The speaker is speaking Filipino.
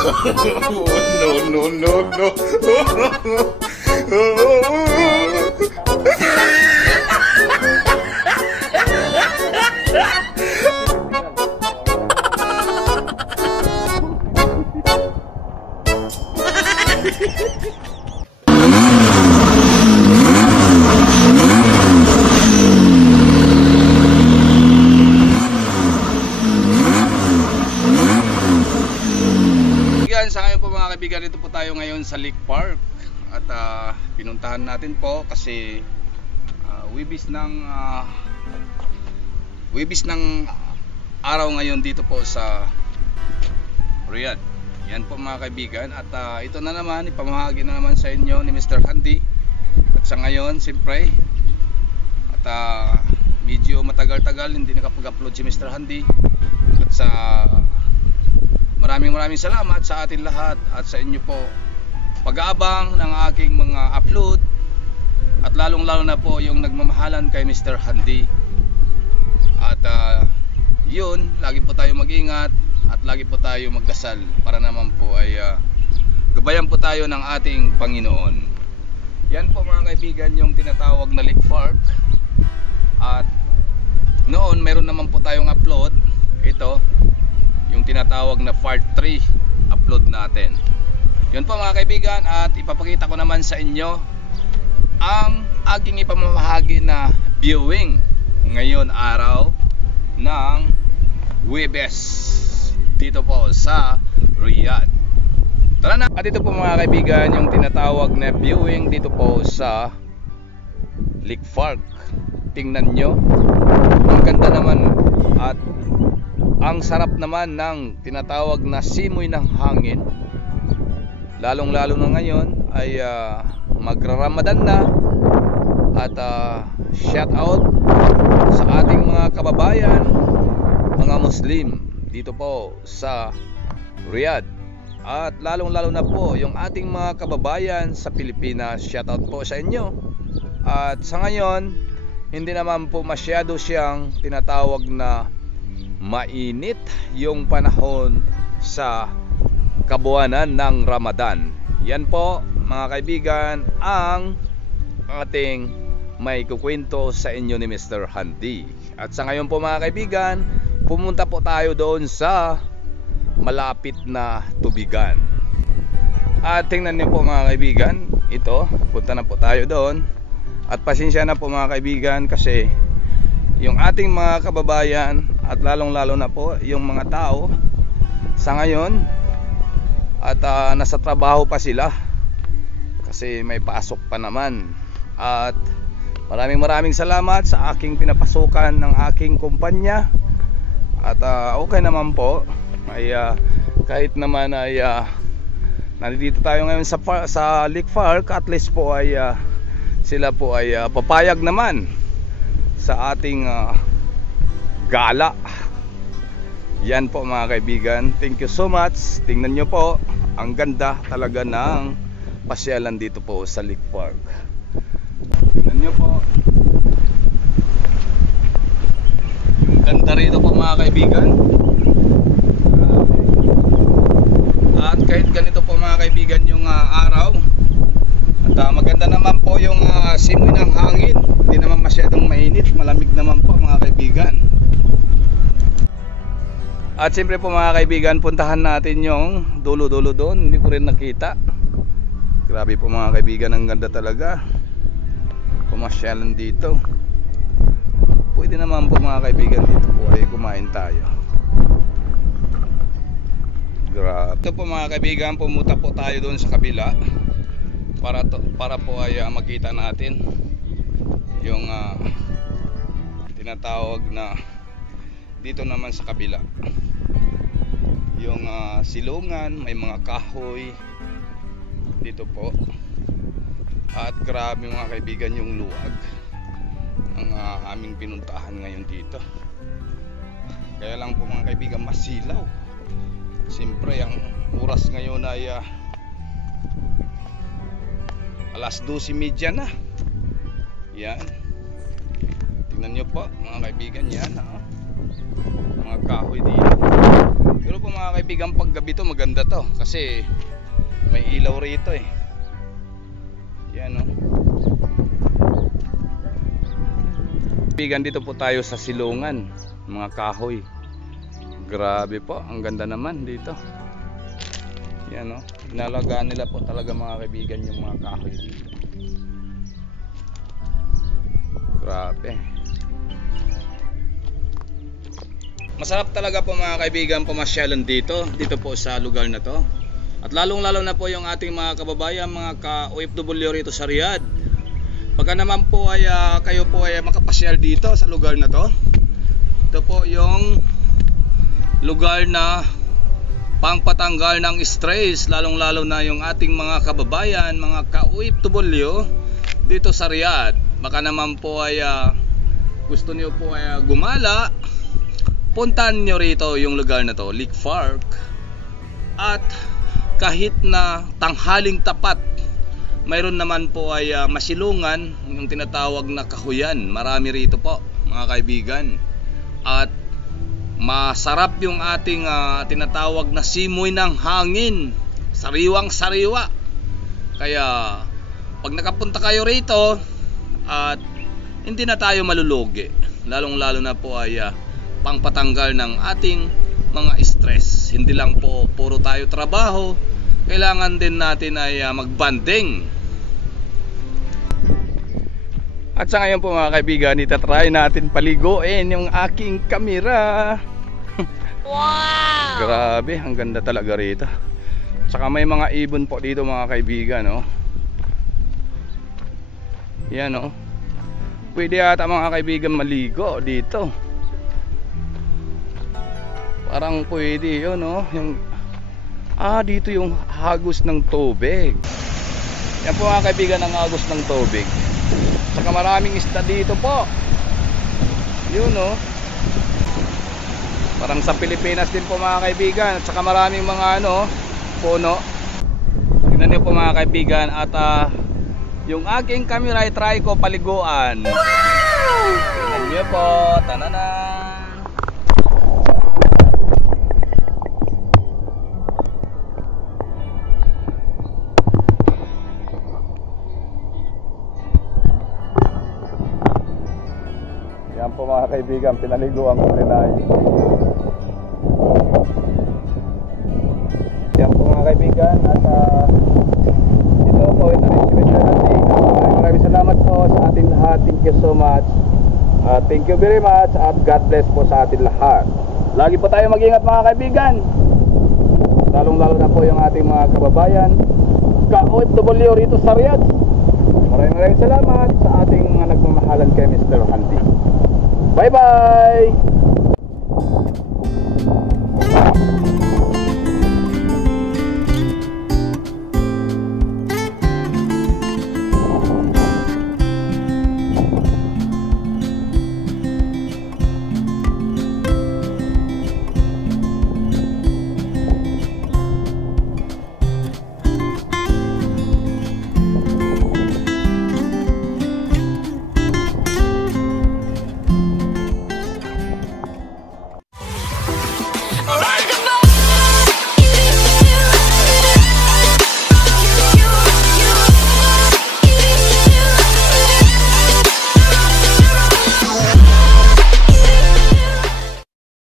No, no, no, Sa ngayon po mga kaibigan, dito po tayo ngayon sa Lake Park at pinuntahan natin po kasi wibis ng araw ngayon dito po sa Riyadh. Yan po mga kaibigan at ito na naman, ipamahagi na naman sa inyo ni Mr. Handy. At sa ngayon, siyempre at medyo matagal-tagal hindi nakapag-upload si Mr. Handy. At sa maraming salamat sa atin lahat at sa inyo po pag-aabang ng aking mga upload at lalong lalo na po yung nagmamahalan kay Mr. Handy. At yun, lagi po tayo mag-ingat at lagi po tayo magdasal para naman po ay gabayan po tayo ng ating Panginoon. Yan po mga kaibigan yung tinatawag na Lake Park. At noon meron naman po tayong upload, ito yung tinatawag na part 3 upload natin. Yun po mga kaibigan, at ipapakita ko naman sa inyo ang aking ipamamahagi na viewing ngayon araw ng Huwebes dito po sa Riyadh. Tara na! At ito po mga kaibigan yung tinatawag na viewing dito po sa Lake Park. Tingnan nyo, ang ganda naman at ang sarap naman ng tinatawag na simoy ng hangin. Lalong lalo na ngayon ay magra-Ramadan na. At shout out sa ating mga kababayan, mga Muslim dito po sa Riyadh. At lalong lalo na po yung ating mga kababayan sa Pilipinas, shout out po sa inyo. At sa ngayon, hindi naman po masyado siyang tinatawag na mainit yung panahon sa kabuwanan ng Ramadan. Yan po mga kaibigan ang ating may kukwento sa inyo ni Mr. Handy. At sa ngayon po mga kaibigan, pumunta po tayo doon sa malapit na tubigan. At tingnan niyo po mga kaibigan, ito, punta na po tayo doon. At pasensya na po mga kaibigan kasi yung ating mga kababayan at lalong lalo na po yung mga tao sa ngayon at nasa trabaho pa sila kasi may pasok pa naman. At maraming salamat sa aking pinapasukan ng aking kumpanya. At okay naman po ay kahit naman ay nandito tayo ngayon sa Lake Park, at least po ay sila po ay papayag naman sa ating gala. Yan po mga kaibigan, thank you so much. Tingnan nyo po, ang ganda talaga ng pasyalan dito po sa Lake Park. Tingnan nyo po yung ganda rito po mga kaibigan. At kahit ganito po mga kaibigan yung araw, at maganda naman po yung simoy ng hangin. Hindi naman masyadong mainit, malamig naman po mga kaibigan. At siyempre po mga kaibigan, puntahan natin yung dulo-dulo doon. Hindi ko rin nakita. Grabe po mga kaibigan, ang ganda talaga. Pumasyalan dito. Pwede naman po mga kaibigan dito po ay kumain tayo. Grabe. Ito po mga kaibigan, pumunta po tayo doon sa kabila para po ay makita natin yung tinatawag na dito naman sa kabila yung silungan, may mga kahoy dito po. At grabe mga kaibigan yung luwag ang aming pinuntahan ngayon dito. Kaya lang po mga kaibigan, masilaw. Siyempre ang oras ngayon ay alas 12:30 na. Yan, tingnan nyo po mga kaibigan, yan mga kahoy dito. Pero po mga kaibigan, pag gabi to maganda to kasi may ilaw rito eh. Yan o. Kaibigan, dito po tayo sa silungan, mga kahoy. Grabe po, ang ganda naman dito. Yan o. Inalagaan nila po talaga mga kaibigan yung mga kahoy dito. Grabe. Masarap talaga po mga kaibigan pumasyalan dito po sa lugar na to. At lalong lalo na po yung ating mga kababayan, mga ka-OFW rito sa Riyadh. Pagka naman po ay kayo po ay makapasyal dito sa lugar na to. Ito po yung lugar na pangpatanggal ng stress, lalong lalo na yung ating mga kababayan, mga ka-OFW dito sa Riyadh. Baka naman po ay gusto niyo po ay gumala, puntahan nyo rito yung lugar na to, Lake Park. At kahit na tanghaling tapat, mayroon naman po ay masilungan, yung tinatawag na kahuyan. Marami rito po mga kaibigan. At masarap yung ating tinatawag na simoy ng hangin, sariwang sariwa. Kaya pag nakapunta kayo rito at hindi na tayo malulugi, lalong lalo na po ay pangpatanggal ng ating mga stress. Hindi lang po puro tayo trabaho, kailangan din natin ay magbanding. At sa ngayon po mga kaibigan, itatry natin paliguin yung aking kamera. Wow! Grabe, ang ganda talaga rito. Saka may mga ibon po dito mga kaibigan, oh. Yan oh. Pwede ata mga kaibigan maligo dito. Parang pwede yun oh. Yung, dito yung hagos ng tubig. Yan po mga kaibigan ang hagos ng tubig. Saka maraming isda dito po. Yun oh. Parang sa Pilipinas din po mga kaibigan. At saka maraming mga puno. Tingnan niyo po mga kaibigan. At yung aking camera ay try ko paliguan. Wow! Tingnan niyo po. Tananan. Yan po mga kaibigan, pinaliguan ko rin ay. Yan po mga kaibigan. At ito po ito rin si Mr. Handy. Maraming salamat po sa ating lahat. Thank you so much. Thank you very much. At God bless po sa ating lahat. Lagi po tayo mag-ingat mga kaibigan. Lalong lalo na po yung ating mga kababayan ka-OFW rito sa Riyadh. Maraming salamat sa ating mga nagmamahalan kay Mr. Handy. Bye bye!